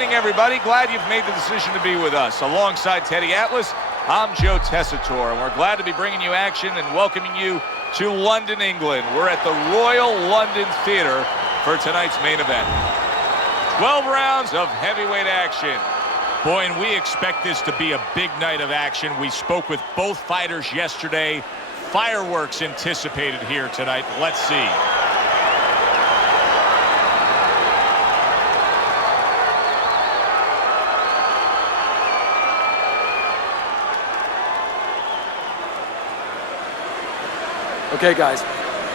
evening, everybody. Glad you've made the decision to be with us. Alongside Teddy Atlas, I'm Joe Tessitore, and we're glad to be bringing you action and welcoming you to London, England. We're at the Royal London Theatre for tonight's main event. 12 rounds of heavyweight action. Boy, and we expect this to be a big night of action. We spoke with both fighters yesterday. Fireworks anticipated here tonight. Let's see. Okay, guys,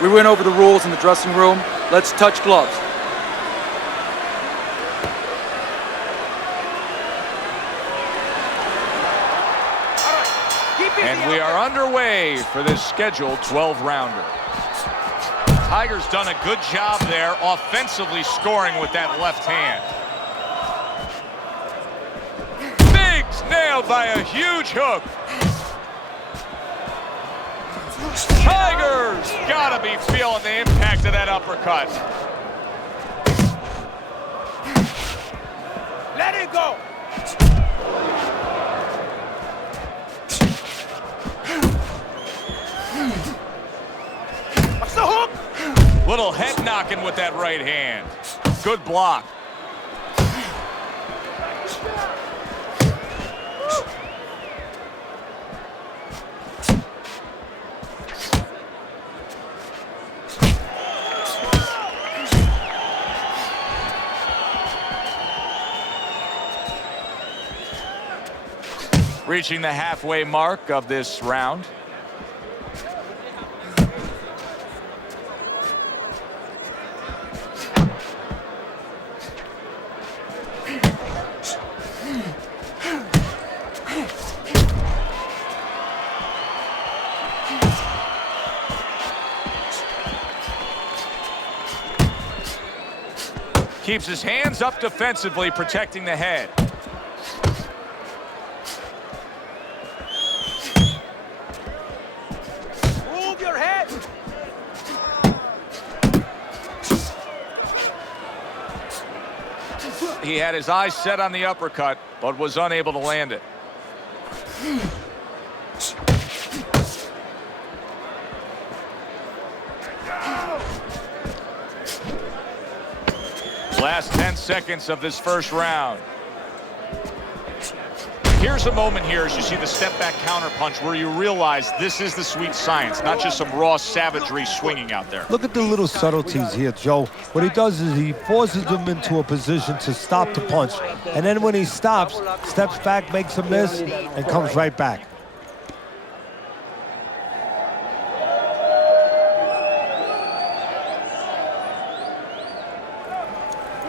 we went over the rules in the dressing room. Let's touch gloves. And we are underway for this scheduled 12-rounder. Tiger's done a good job there offensively scoring with that left hand. Biggs nailed by a huge hook. Tiger's gotta be feeling the impact of that uppercut. Let it go. What's the hook? Little head knocking with that right hand. Good block. Reaching the halfway mark of this round. Keeps his hands up defensively, protecting the head. Move your head. He had his eyes set on the uppercut, but was unable to land it. Last 10 seconds of this first round. Here's a moment here as you see the step back counter punch where you realize this is the sweet science, not just some raw savagery swinging out there. Look at the little subtleties here, Joe. What he does is he forces him into a position to stop the punch. And then when he stops, steps back, makes a miss, and comes right back.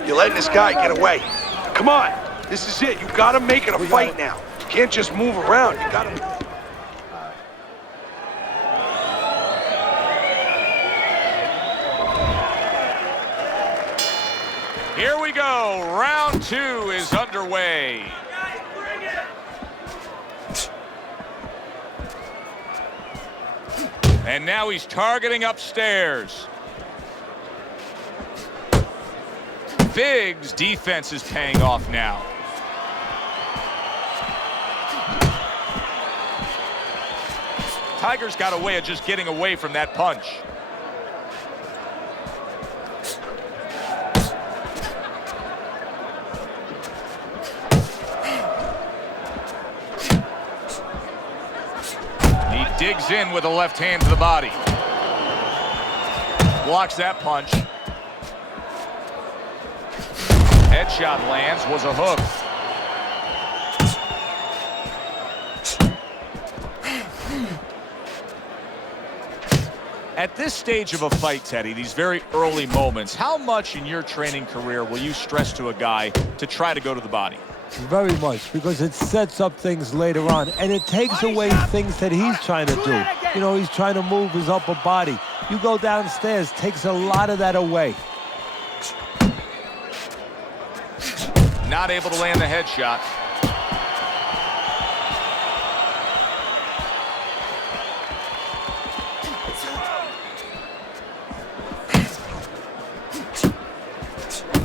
You're letting this guy get away. Come on, this is it. You gotta make it a fight now. You can't just move around. You gotta. Here we go. Round 2 is underway. And now he's targeting upstairs. Biggs' defense is paying off now. Tiger's got a way of just getting away from that punch. He digs in with a left hand to the body. Blocks that punch. Headshot lands, was a hook. At this stage of a fight, Teddy, these very early moments, how much in your training career will you stress to a guy to try to go to the body? Very much, because it sets up things later on, and it takes away things that he's trying to do. You know, he's trying to move his upper body. You go downstairs, takes a lot of that away. Not able to land the headshot.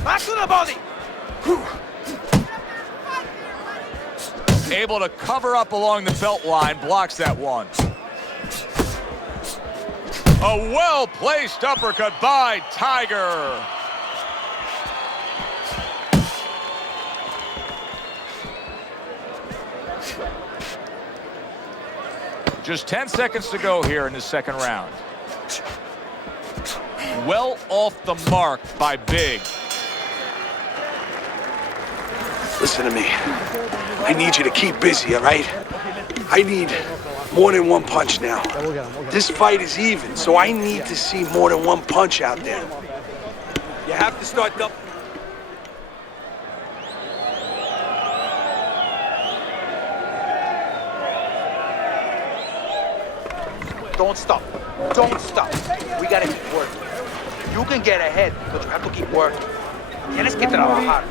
Back to the body. Able to cover up along the belt line, blocks that one. A well-placed uppercut by Tiger. Just 10 seconds to go here in the second round. Well off the mark by Big. Listen to me. I need you to keep busy, all right? I need more than one punch now. This fight is even, so I need to see more than one punch out there. You have to start up. Don't stop. Don't stop. We gotta keep working. You can get ahead, but you have to keep working. Tienes que trabajar.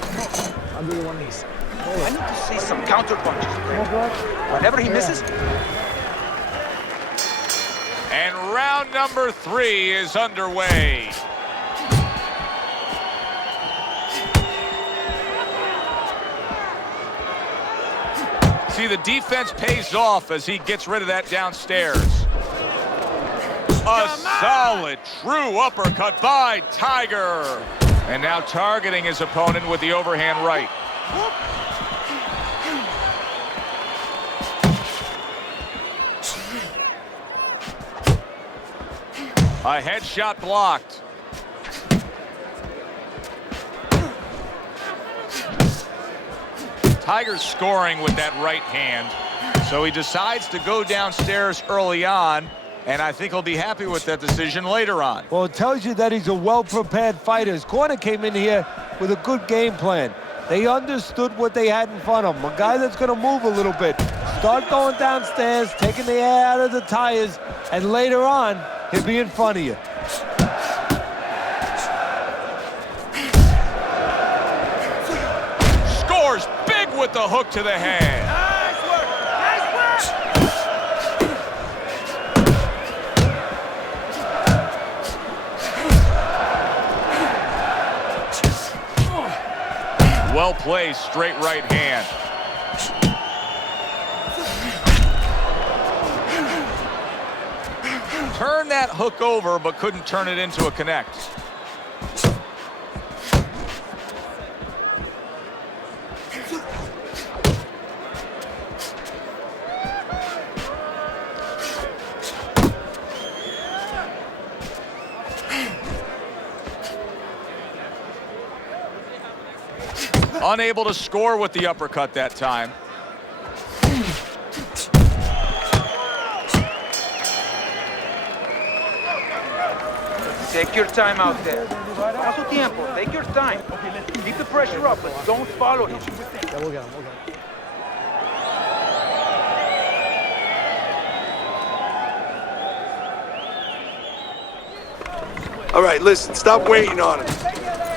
I need to see some counter punches. Whenever he misses. And round number 3 is underway. See, the defense pays off as he gets rid of that downstairs. A solid, true uppercut by Tiger. And now targeting his opponent with the overhand right. A headshot blocked. Tiger's scoring with that right hand. So he decides to go downstairs early on. And I think he'll be happy with that decision later on. Well, it tells you that he's a well-prepared fighter. His corner came in here with a good game plan. They understood what they had in front of him. A guy that's going to move a little bit. Start going downstairs, taking the air out of the tires, and later on, he'll be in front of you. Scores big with the hook to the head. Nice work! Nice work! Well placed, straight right hand. Turned that hook over, but couldn't turn it into a connect. Unable to score with the uppercut that time. Take your time out there. A su tiempo. Take your time. Keep the pressure up, but don't follow him. All right, listen, stop waiting on him.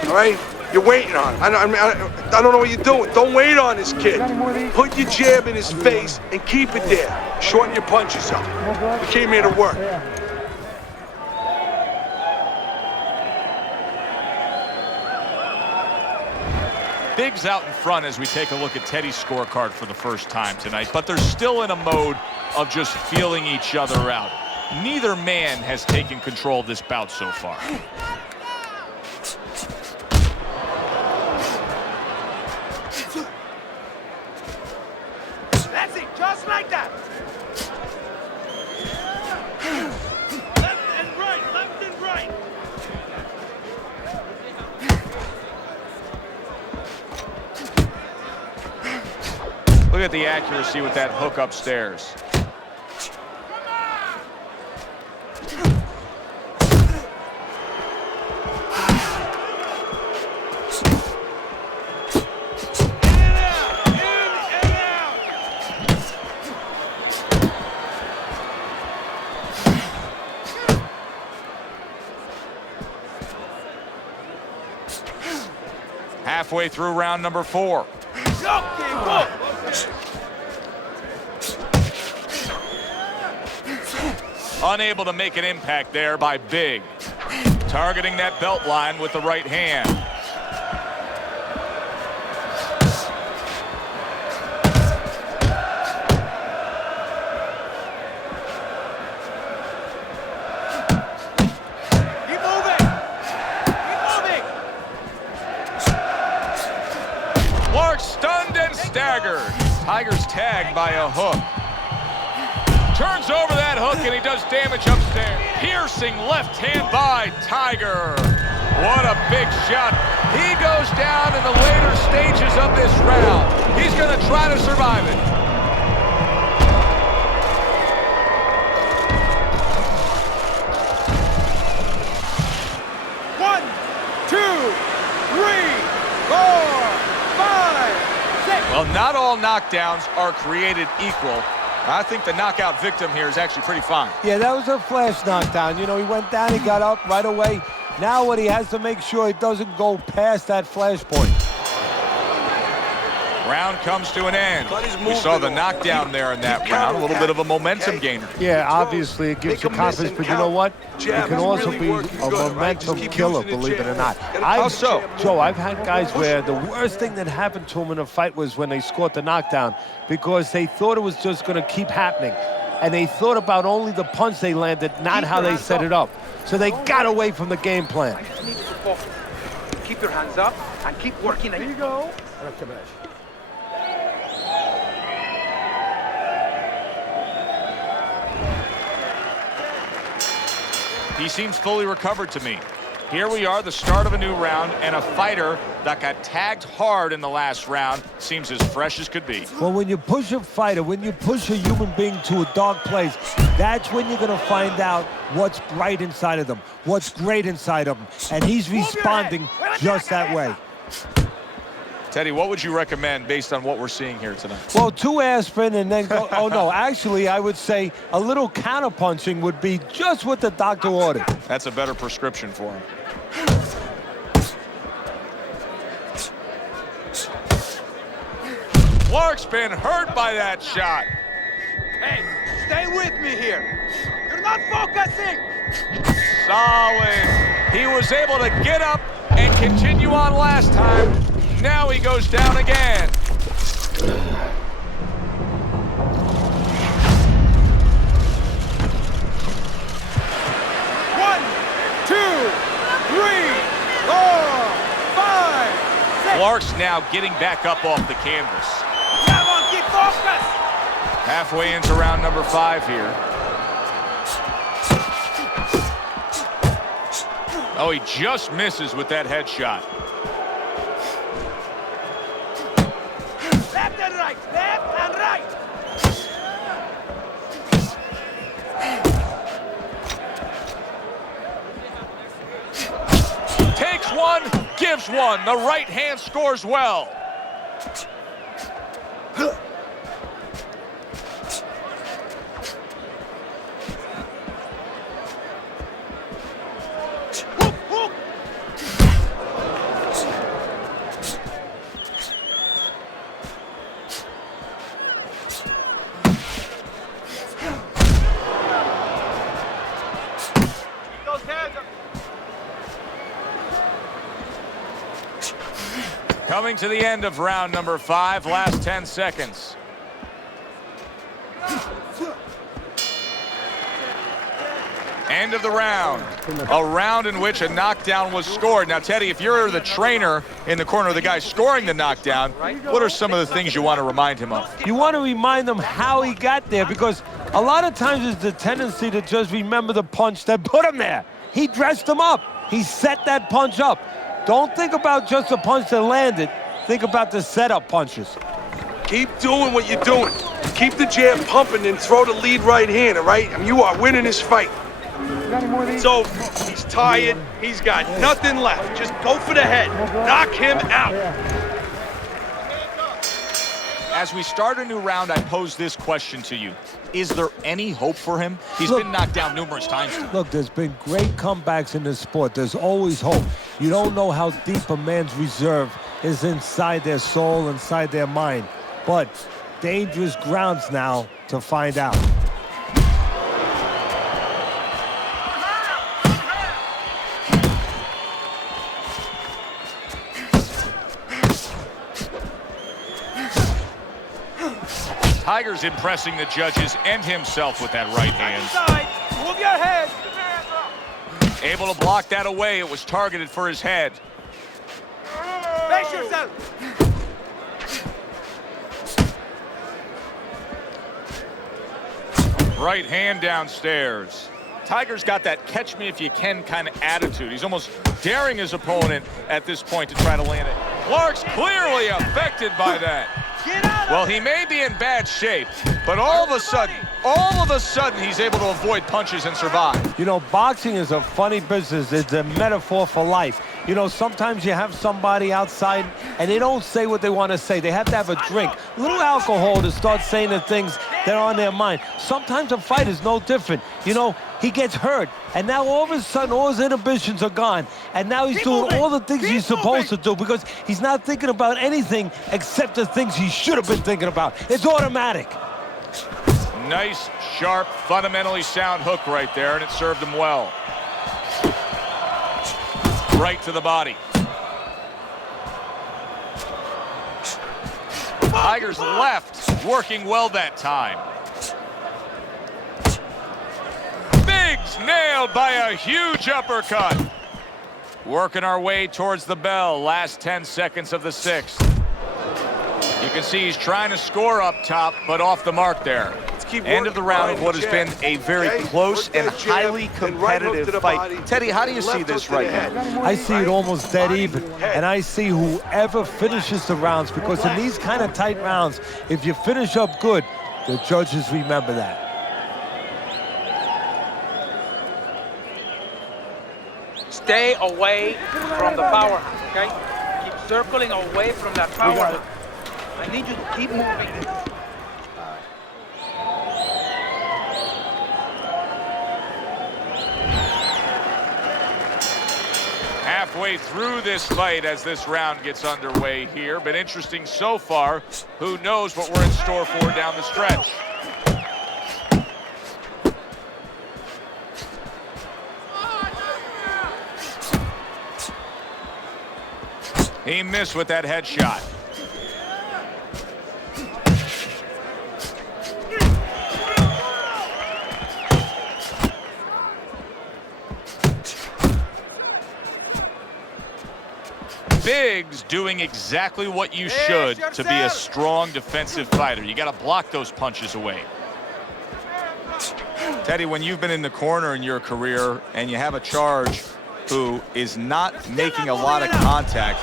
All right? You're waiting on him. I don't know what you're doing. Don't wait on this kid. Put your jab in his face and keep it there. Shorten your punches up. We came here to work. Big's out in front as we take a look at Teddy's scorecard for the first time tonight, but they're still in a mode of just feeling each other out. Neither man has taken control of this bout so far. That's it, just like that. Left and right, left and right. Look at the accuracy with that hook upstairs. Halfway through round number 4. Unable to make an impact there by Big. Targeting that belt line with the right hand. Clarke stunned and staggered. Tiger's tagged by a hook. Turns over that hook and he does damage upstairs. Piercing left hand by Tiger. What a big shot. He goes down in the later stages of this round. He's going to try to survive it. One, two, three, 4, 5, 6. Well, not all knockdowns are created equal. I think the knockout victim here is actually pretty fine. Yeah, that was a flash knockdown. You know, he went down, he got up right away. Now what he has to make sure it doesn't go past that flash point. Round comes to an end. Cut his We saw the movement off. knockdown there in that round. A little bit of a momentum gainer. Yeah, obviously it gives you confidence, but you know what? It can also be a momentum killer, believe it or not. How so? Joe, I've had guys where the worst thing that happened to them in a fight was when they scored the knockdown because they thought it was just going to keep happening. And they thought about only the punch they landed, not how they set it up. So they got away from the game plan. I just need you to focus. Keep your hands up and keep working. There you go. He seems fully recovered to me. Here we are, the start of a new round, and a fighter that got tagged hard in the last round seems as fresh as could be. Well, when you push a fighter, when you push a human being to a dark place, that's when you're going to find out what's bright inside of them, what's great inside of them. And he's responding just that way. Teddy, what would you recommend based on what we're seeing here tonight? Well, 2 aspirin and then go, oh no, actually I would say a little counterpunching would be just what the doctor ordered. That's a better prescription for him. Clarke's been hurt by that shot. Hey, stay with me here. You're not focusing. Solid. He was able to get up and continue on last time. Now he goes down again. One, 2, 3, 4, 5, 6. Clarke's now getting back up off the canvas. Come on, keep focused. Halfway into round number 5 here. Oh, he just misses with that headshot. Left and right, left and right. Takes one, gives one. The right hand scores well. Coming to the end of round number 5, last 10 seconds. End of the round. A round in which a knockdown was scored. Now, Teddy, if you're the trainer in the corner of the guy scoring the knockdown, what are some of the things you want to remind him of? You want to remind him how he got there, because a lot of times it's the tendency to just remember the punch that put him there. He dressed him up. He set that punch up. Don't think about just the punch that landed. Think about the setup punches. Keep doing what you're doing. Keep the jab pumping and throw the lead right hand, all right? I mean, you are winning this fight. It's over. He's tired. He's got nothing left. Just go for the head. Knock him out. As we start a new round, I pose this question to you. Is there any hope for him? He's been knocked down numerous times. Look, there's been great comebacks in this sport. There's always hope. You don't know how deep a man's reserve is inside their soul, inside their mind. But dangerous grounds now to find out. Tiger's impressing the judges and himself with that right hand. Inside. Move your head. Able to block that away. It was targeted for his head. Face yourself. Right hand downstairs. Tiger's got that catch-me-if-you-can kind of attitude. He's almost daring his opponent at this point to try to land it. Clarke's clearly affected by that. Well, he may be in bad shape, but all of a sudden, he's able to avoid punches and survive. You know, boxing is a funny business. It's a metaphor for life. You know, sometimes you have somebody outside and they don't say what they want to say. They have to have a drink, a little alcohol to start saying the things that are on their mind. Sometimes a fight is no different. You know, he gets hurt, and now all of a sudden all his inhibitions are gone, and now he's doing all the things he's supposed to do because he's not thinking about anything except the things he should have been thinking about. It's automatic. Nice, sharp, fundamentally sound hook right there, and it served him well. Right to the body. Tiger's left working well that time. Biggs nailed by a huge uppercut. Working our way towards the bell. Last 10 seconds of the sixth. You can see he's trying to score up top, but off the mark there. End of the round of what has been a very close and highly competitive fight. Teddy, how do you see this right now? I see it almost dead even, and I see whoever finishes the rounds, because in these kind of tight rounds, if you finish up good, the judges remember that. Stay away from the power, okay? Keep circling away from that power. I need you to keep moving. Halfway through this fight as this round gets underway here. Been interesting so far. Who knows what we're in store for down the stretch. He missed with that headshot. Biggs doing exactly what you should to be a strong defensive fighter. You got to block those punches away. Teddy, when you've been in the corner in your career and you have a charge who is not making a lot of contact,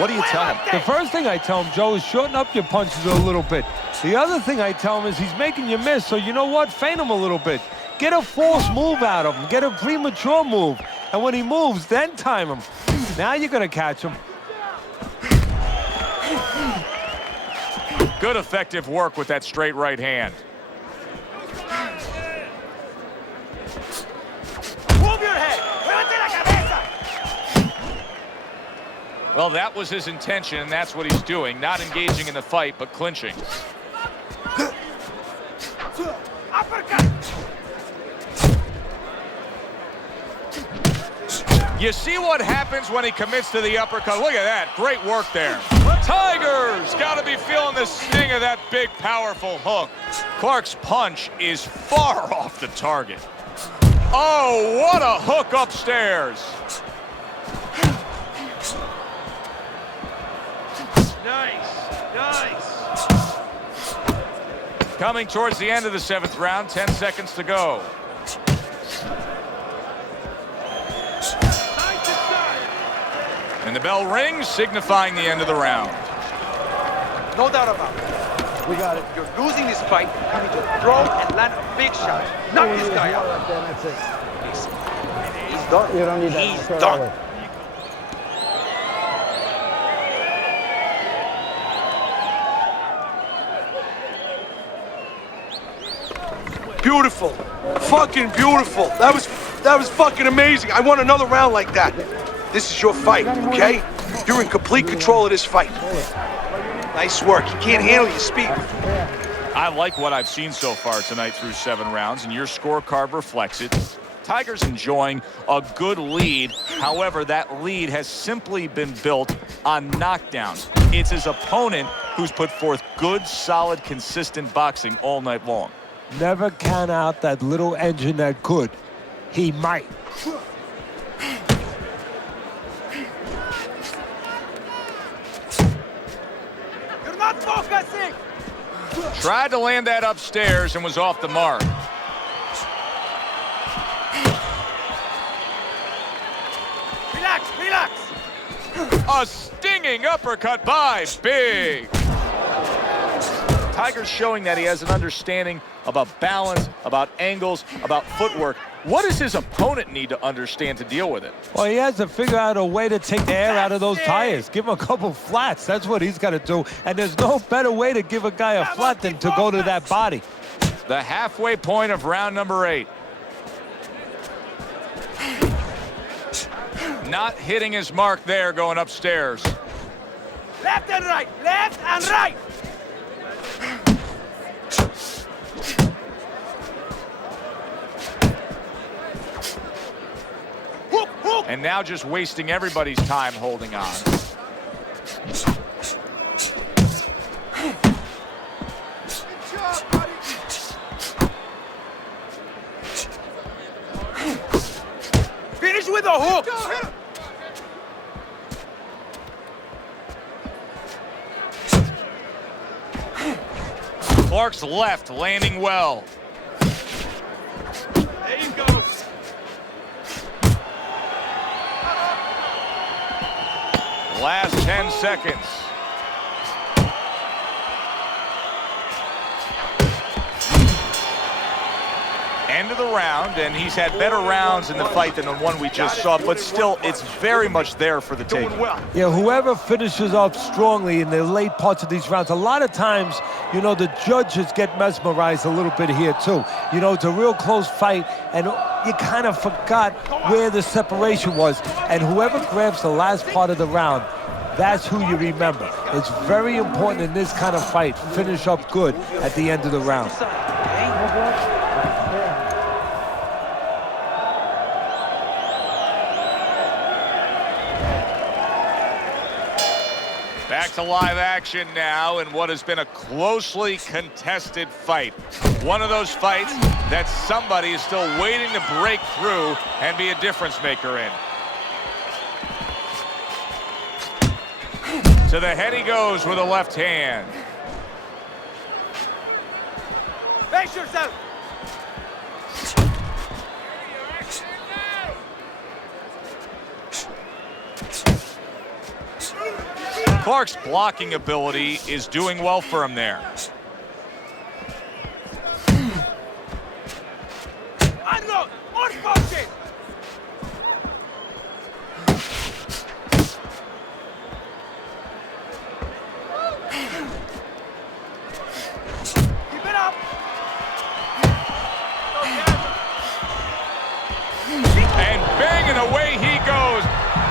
what do you tell him? The first thing I tell him, Joe, is shorten up your punches a little bit. The other thing I tell him is he's making you miss, so you know what? Feint him a little bit. Get a false move out of him. Get a premature move. And when he moves, then time him. Now you're going to catch him. Good effective work with that straight right hand. Move your head. Well, that was his intention, and that's what he's doing. Not engaging in the fight, but clinching. You see what happens when he commits to the uppercut. Look at that. Great work there. Tiger's got to be feeling the sting of that big, powerful hook. Clarke's punch is far off the target. Oh, what a hook upstairs. Nice. Coming towards the end of the seventh round, 10 seconds to go. And the bell rings, signifying the end of the round. No doubt about it. We got it. You're losing this fight. You need to throw and land a big shot. Knock this guy out. That's it. He's done. You don't need that. He's done. Beautiful. Fucking beautiful. That was fucking amazing. I want another round like that. This is your fight, okay? You're in complete control of this fight. Nice work. You can't handle your speed. I like what I've seen so far tonight through 7 rounds, and your scorecard reflects it. Tiger's enjoying a good lead. However, that lead has simply been built on knockdowns. It's his opponent who's put forth good, solid, consistent boxing all night long. Never count out that little engine that could. He might. You're not focusing. Tried to land that upstairs and was off the mark. A stinging uppercut by Big. Tiger's showing that he has an understanding about balance, about angles, about footwork. What does his opponent need to understand to deal with it? Well, he has to figure out a way to take the air out of those tires. Give him a couple flats. That's what he's got to do. And there's no better way to give a guy a flat than to go to that body. The halfway point of round number 8. Not hitting his mark there going upstairs. Left and right, left and right. Hook, hook. And now just wasting everybody's time holding on. Finish with a hook. Clarke's left landing well. There you go. Last 10 seconds. End of the round, and he's had better rounds in the fight than the one we just saw, but still, it's very much there for the taking. Yeah, whoever finishes off strongly in the late parts of these rounds, a lot of times, you know, the judges get mesmerized a little bit here, too. You know, it's a real close fight, and you kind of forgot where the separation was. And whoever grabs the last part of the round, that's who you remember. It's very important in this kind of fight. Finish up good at the end of the round. Back to live action now in what has been a closely contested fight. One of those fights that somebody is still waiting to break through and be a difference maker in. To the head he goes with a left hand. Face yourself. Clarke's blocking ability is doing well for him there. Unload. On focus. Keep it up. And banging away he goes.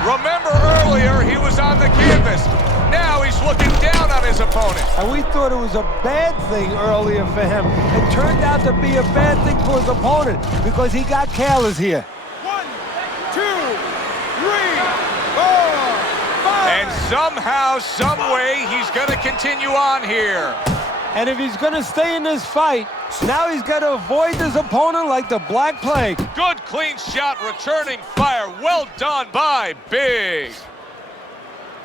Remember earlier he was on the canvas. Now he's looking down on his opponent. And we thought it was a bad thing earlier for him. It turned out to be a bad thing for his opponent because he got careless here. 1, 2, 3, 4, 5. And somehow, some way, he's going to continue on here. And if he's going to stay in this fight, now he's got to avoid his opponent like the Black Plague. Good clean shot, returning fire. Well done by Big.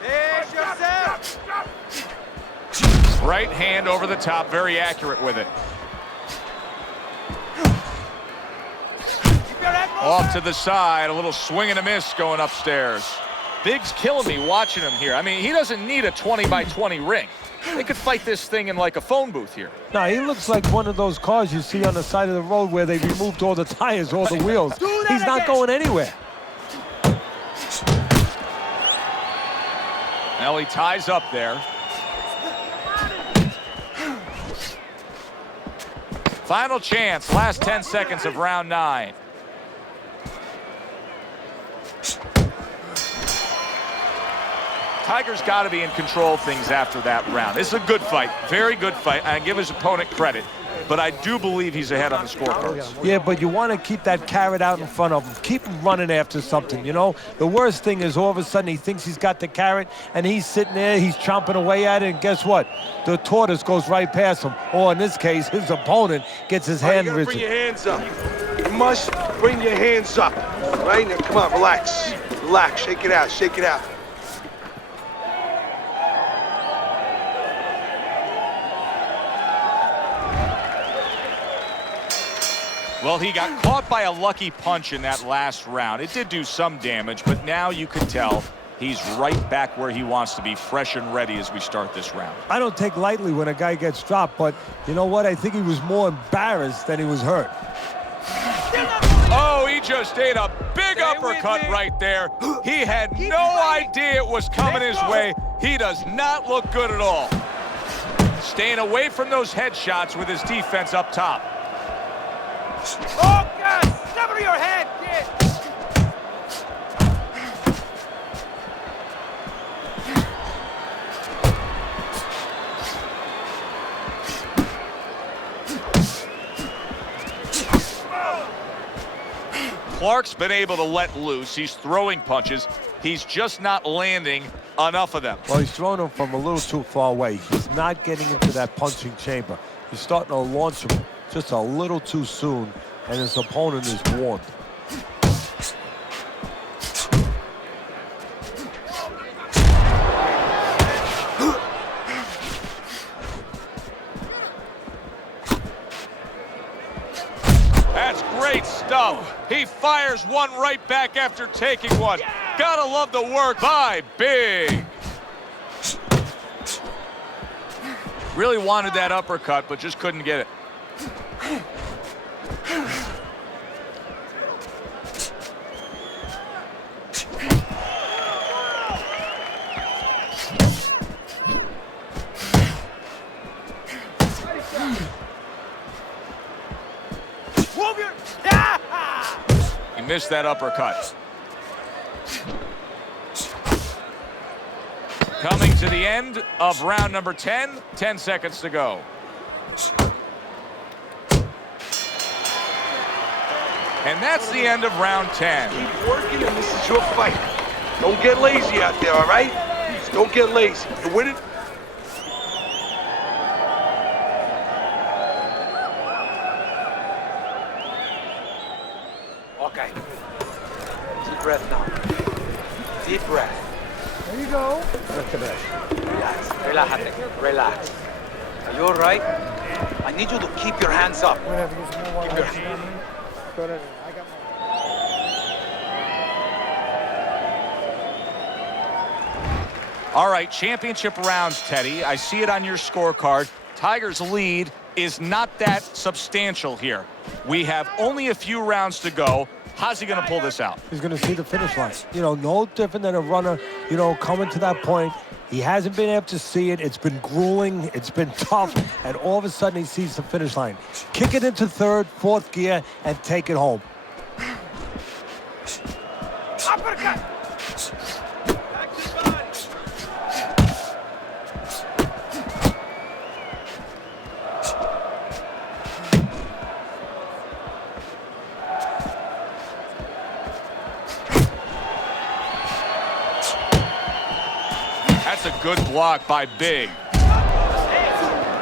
Face yourself. Right hand over the top, very accurate with it. Keep your head Off to the side, a little swing and a miss going upstairs. Big's killing me watching him here. I mean, he doesn't need a 20-by-20 ring. They could fight this thing in like a phone booth here. Now, he looks like one of those cars you see on the side of the road where they removed all the tires, all the wheels. He's not going anywhere. Now he ties up there. Final chance, last 10 seconds of round 9. Tiger's got to be in control of things after that round. This is a good fight, very good fight. I give his opponent credit, but I do believe he's ahead on the scorecards. Yeah, but you want to keep that carrot out in front of him. Keep him running after something, you know? The worst thing is all of a sudden he thinks he's got the carrot, and he's sitting there, he's chomping away at it, and guess what? The tortoise goes right past him. Or in this case, his opponent gets his hand You gotta rigid. bring your hands up. You must bring your hands up. Right now, come on, relax. Relax, shake it out, shake it out. Well, he got caught by a lucky punch in that last round. It did do some damage, but now you can tell He's right back where he wants to be, fresh and ready as we start this round. I don't take lightly when a guy gets dropped, but you know what? I think he was more embarrassed than he was hurt. Oh, he just ate a big uppercut right there. He had no idea it was coming his way. He does not look good at all. Staying away from those headshots with his defense up top. Oh, God! Cover your head, kid! Clarke's been able to let loose. He's throwing punches. He's just not landing enough of them. Well, he's throwing them from a little too far away. He's not getting into that punching chamber. He's starting to launch him just a little too soon, and his opponent is warned. That's great stuff. He fires one right back after taking one. Gotta love the work by Big. Really wanted that uppercut, but just couldn't get it. He missed that uppercut. Coming to the end of round number 10, 10 seconds to go. And that's the end of round 10. Keep working, and this is your fight. Don't get lazy out there, all right? Just don't get lazy. You win it? Okay. Deep breath now. Deep breath. There you go. Relax. Relájate. Relax. Are you all right? I need you to keep your hands up. Keep your hands. All right, championship rounds, Teddy. I see it on your scorecard. Tiger's lead is not that substantial here. We have only a few rounds to go. How's he going to pull this out? He's going to see the finish line. You know, no different than a runner, you know, coming to that point. He hasn't been able to see it. It's been grueling. It's been tough. And all of a sudden, he sees the finish line. Kick it into third, fourth gear, and take it home. Uppercut! That's a good block by Big. Hey,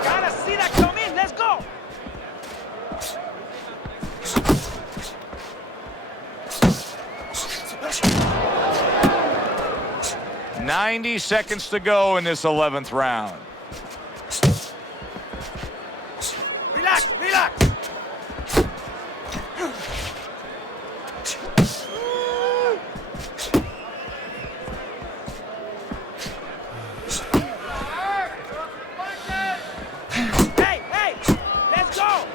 gotta see that come in. Let's go. 90 seconds to go in this 11th round. Relax, relax. Hey, let's go.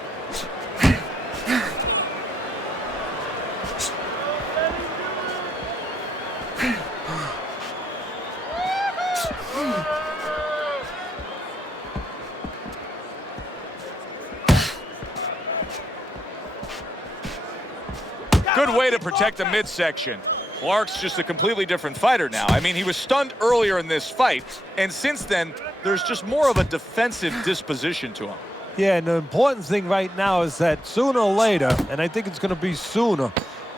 Good way to protect the midsection. Clarke's just a completely different fighter now. I mean, he was stunned earlier in this fight, and since then, there's just more of a defensive disposition to him. Yeah, and the important thing right now is that sooner or later, and I think it's going to be sooner,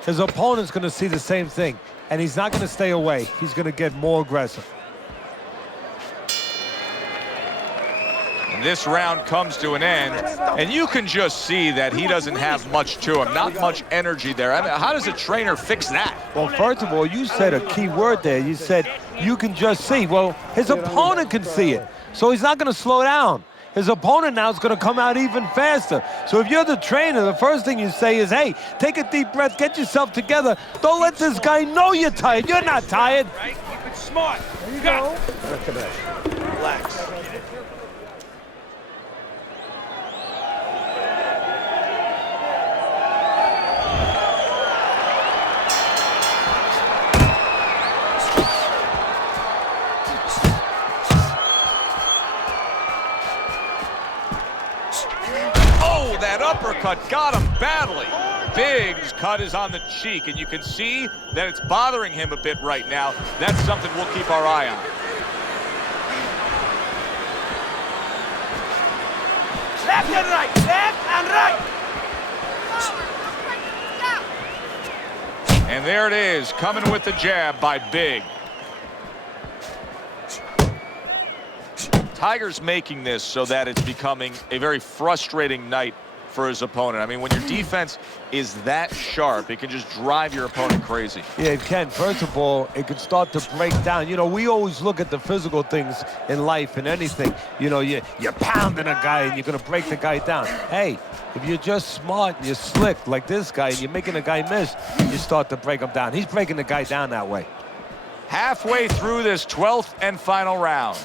his opponent's going to see the same thing, and he's not going to stay away. He's going to get more aggressive. And this round comes to an end, and you can just see that he doesn't have much to him, not much energy there. I mean, how does a trainer fix that? Well, first of all, you said a key word there. You said you can just see. Well, his opponent can see it, so he's not going to slow down. His opponent now is going to come out even faster. So if you're the trainer, the first thing you say is, hey, take a deep breath, get yourself together. Don't let this guy know you're tired. You're not tired. Keep it smart. There you Got go. it. Relax. Oh, that uppercut got him badly. Big's cut is on the cheek, and you can see that it's bothering him a bit right now. That's something we'll keep our eye on. Left and right. Left and right. And there it is, coming with the jab by Big. Tiger's making this so that it's becoming a very frustrating night for his opponent. I mean, when your defense is that sharp, it can just drive your opponent crazy. Yeah, it can. First of all, it can start to break down. You know, we always look at the physical things in life and anything. You know, you're pounding a guy and you're going to break the guy down. Hey, if you're just smart and you're slick like this guy and you're making a guy miss, you start to break him down. He's breaking the guy down that way. Halfway through this 12th and final round.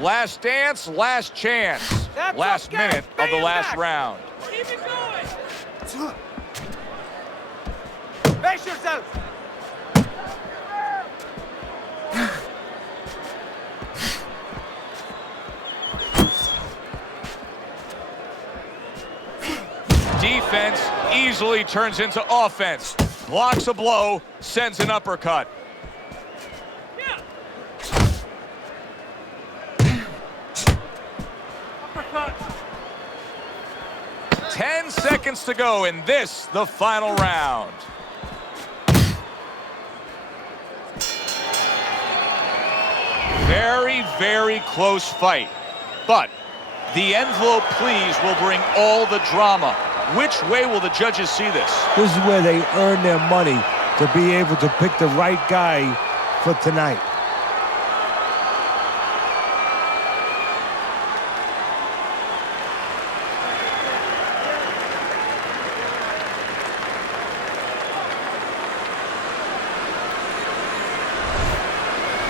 Last dance, last chance. That's Last okay. minute of the Pay him last back. round. Keep it going. Face yourself. Defense easily turns into offense. Blocks a blow, sends an uppercut. 10 seconds to go in this, the final round. Very, very close fight. But the envelope, please, will bring all the drama. Which way will the judges see this? This is where they earn their money to be able to pick the right guy for tonight.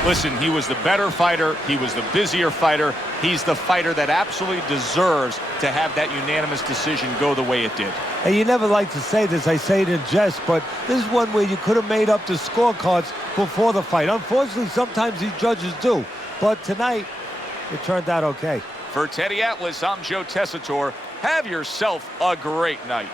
Listen, he was the better fighter. He was the busier fighter. He's the fighter that absolutely deserves to have that unanimous decision go the way it did. And you never like to say this, I say it in jest, but this is one where you could have made up the scorecards before the fight. Unfortunately, sometimes these judges do. But tonight, it turned out okay. For Teddy Atlas, I'm Joe Tessitore. Have yourself a great night.